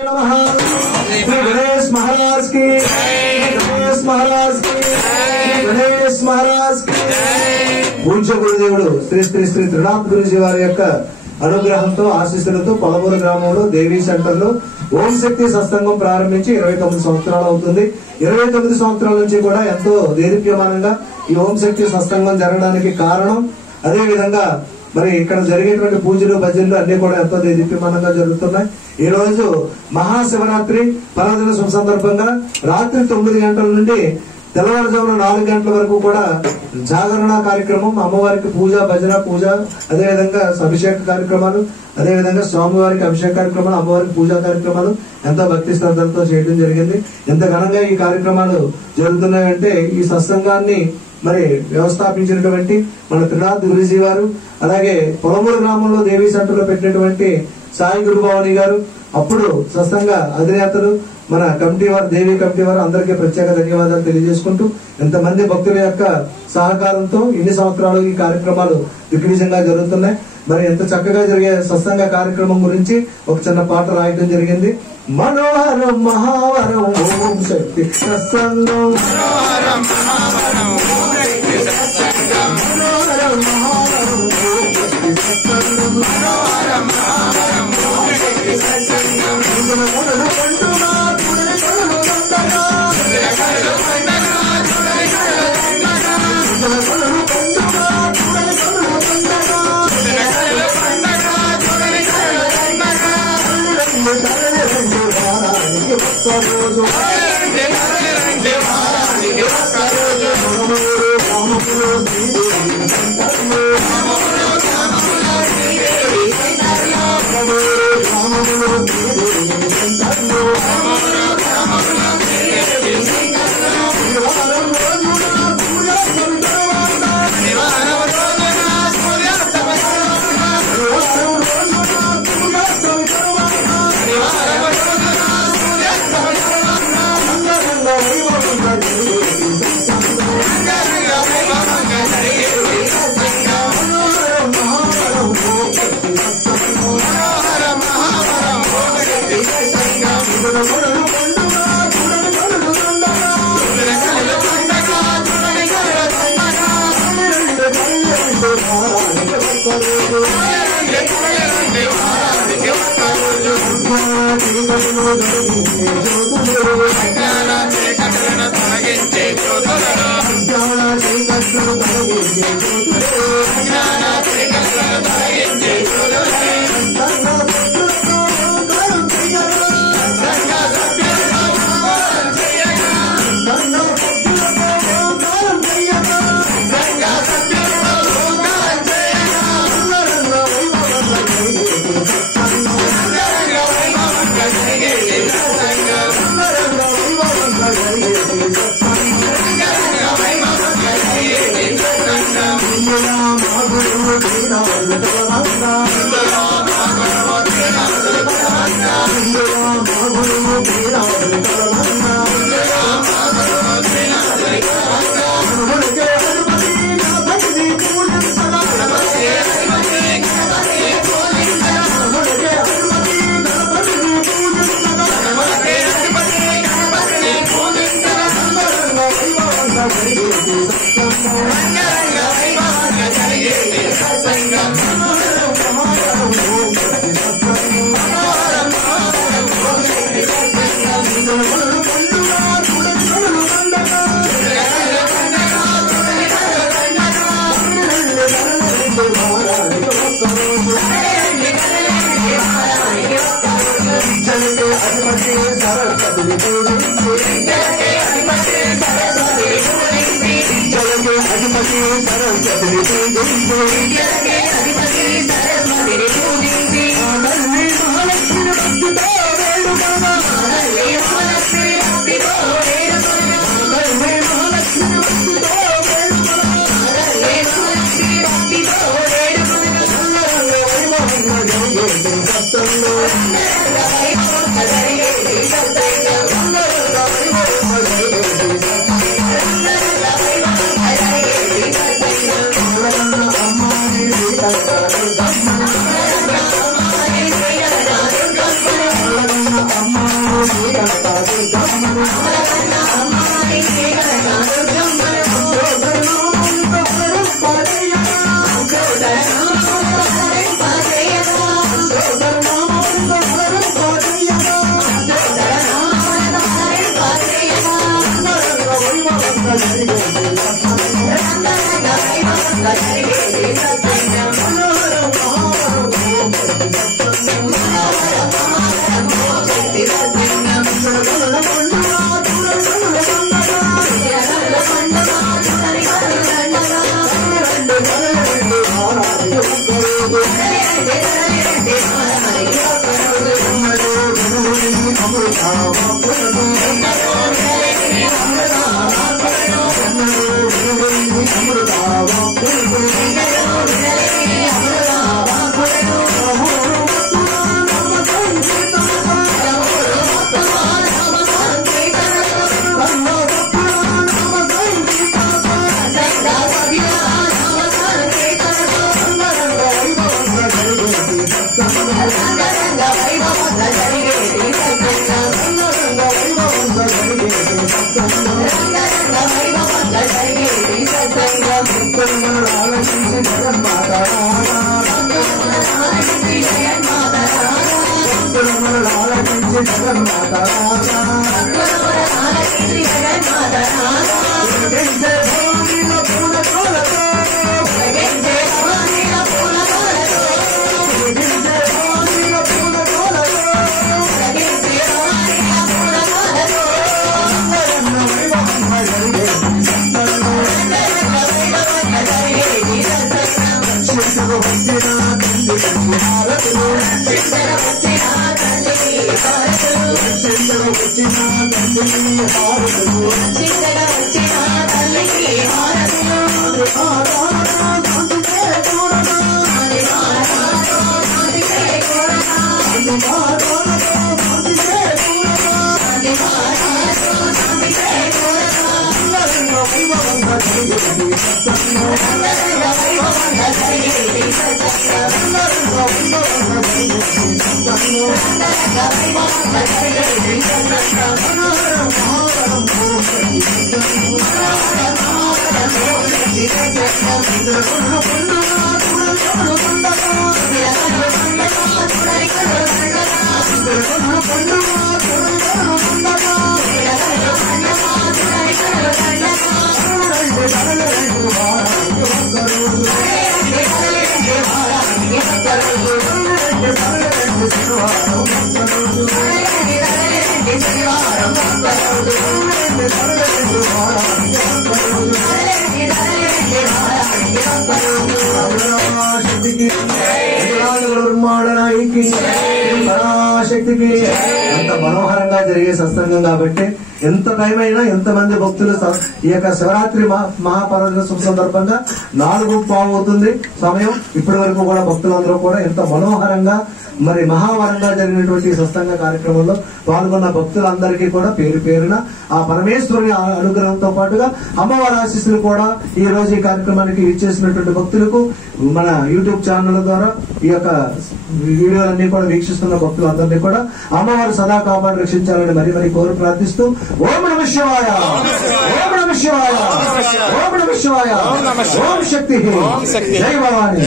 गणेश महाराज की, गणेश महाराज की, गणेश महाराज की। पूज्य గురుదేవుడు శ్రీ శ్రీ శ్రీ త్రినాథ్ గురుజీ వారి యొక్క అనుగ్రహంతో ఆశీస్సులతో పొలమూరు గ్రామంలో దేవీ సెంటర్ లో ఓం శక్తి సత్సంగం ప్రారంభించి 29 సంవత్సరాలు అవుతుంది. 29 సంవత్సరాల నుంచి కూడా ఎంతో దేదీప్యమానంగా ఈ ఓం శక్తి సత్సంగం జరగడానికి కారణం, అదే విధంగా మరి ఇక్కడ జరిగేటువంటి పూజలు భజనలు అన్ని కూడా ఎంతో దేదీప్యమానంగా జరుగుతున్నాయి. ఈ రోజు మహాశివరాత్రి పర్వదిన శుభ సందర్భంగా రాత్రి 9 గంటల నుండి తెల్లవారుజామున 4 గంటల వరకు కూడా జాగరణ కార్యక్రమం, అమ్మవారికి పూజ భజన పూజ, అదేవిధంగా అభిషేక కార్యక్రమాలు, అదేవిధంగా స్వామివారికి అభిషేక కార్యక్రమాలు, అమ్మవారికి పూజా కార్యక్రమాలు ఎంతో భక్తి శ్రద్ధలతో చేయడం జరిగింది. ఎంత ఘనంగా ఈ కార్యక్రమాలు జరుగుతున్నాయంటే ఈ సత్సంగాన్ని మరి వ్యవస్థాపించినటువంటి మన త్రినాథ్ గురుజీ వారు, అలాగే పొలమూరు గ్రామంలో దేవీ సెంటర్ లో పెట్టినటువంటి సాయి గురుభవాని గారు, అప్పుడు సత్సంగ అధినేతలు మన కమిటీ వారు, దేవీ కమిటీ వారు అందరికీ ప్రత్యేక ధన్యవాదాలు తెలియజేసుకుంటూ, ఎంతమంది భక్తుల యొక్క సహకారంతో ఇన్ని సంవత్సరాలు ఈ కార్యక్రమాలు దిగ్విజయంగా జరుగుతున్నాయి. మరి ఎంత చక్కగా జరిగే సత్సంగ కార్యక్రమం గురించి ఒక చిన్న పాట రాయటం జరిగింది. మనోహరం మహావరం ఓం శక్తి సత్సంగం, మనోహరం మహావరం ఓం శక్తి సత్సంగం, మనోహరం మహావరం ఓం శక్తి సత్సంగం, మనోహరం మహావరం ఓం శక్తి సత్సంగం. Dhamma శక్తికి అంత మనోహరంగా జరిగే సత్సంగం కాబట్టి ఎంత టైం అయినా ఎంతమంది భక్తులు ఈ యొక్క శివరాత్రి మహాపర్వదిన శుభ సందర్భంగా 4:15 అవుతుంది సమయం. ఇప్పటి వరకు కూడా భక్తులందరూ కూడా ఎంత మనోహరంగా మరి మహావరంగా జరిగినటువంటి సత్సంగ కార్యక్రమంలో పాల్గొన్న భక్తులందరికీ కూడా పేరు పేరున ఆ పరమేశ్వరుని అనుగ్రహంతో పాటుగా అమ్మవారి ఆశీస్సులు కూడా ఈ రోజు ఈ కార్యక్రమానికి ఇచ్చేసినటువంటి భక్తులకు మన యూట్యూబ్ ఛానల్ ద్వారా ఈ యొక్క వీడియోలన్నీ కూడా వీక్షిస్తున్న భక్తులందరినీ కూడా అమ్మవారు సదా కాపాడి రక్షించాలని మరి మరి కోరి ప్రార్థిస్తూ ఓం నమః శివాయ, ఓం నమః శివాయ, ఓం నమః శివాయ, ఓం శక్తి, జై భవాని.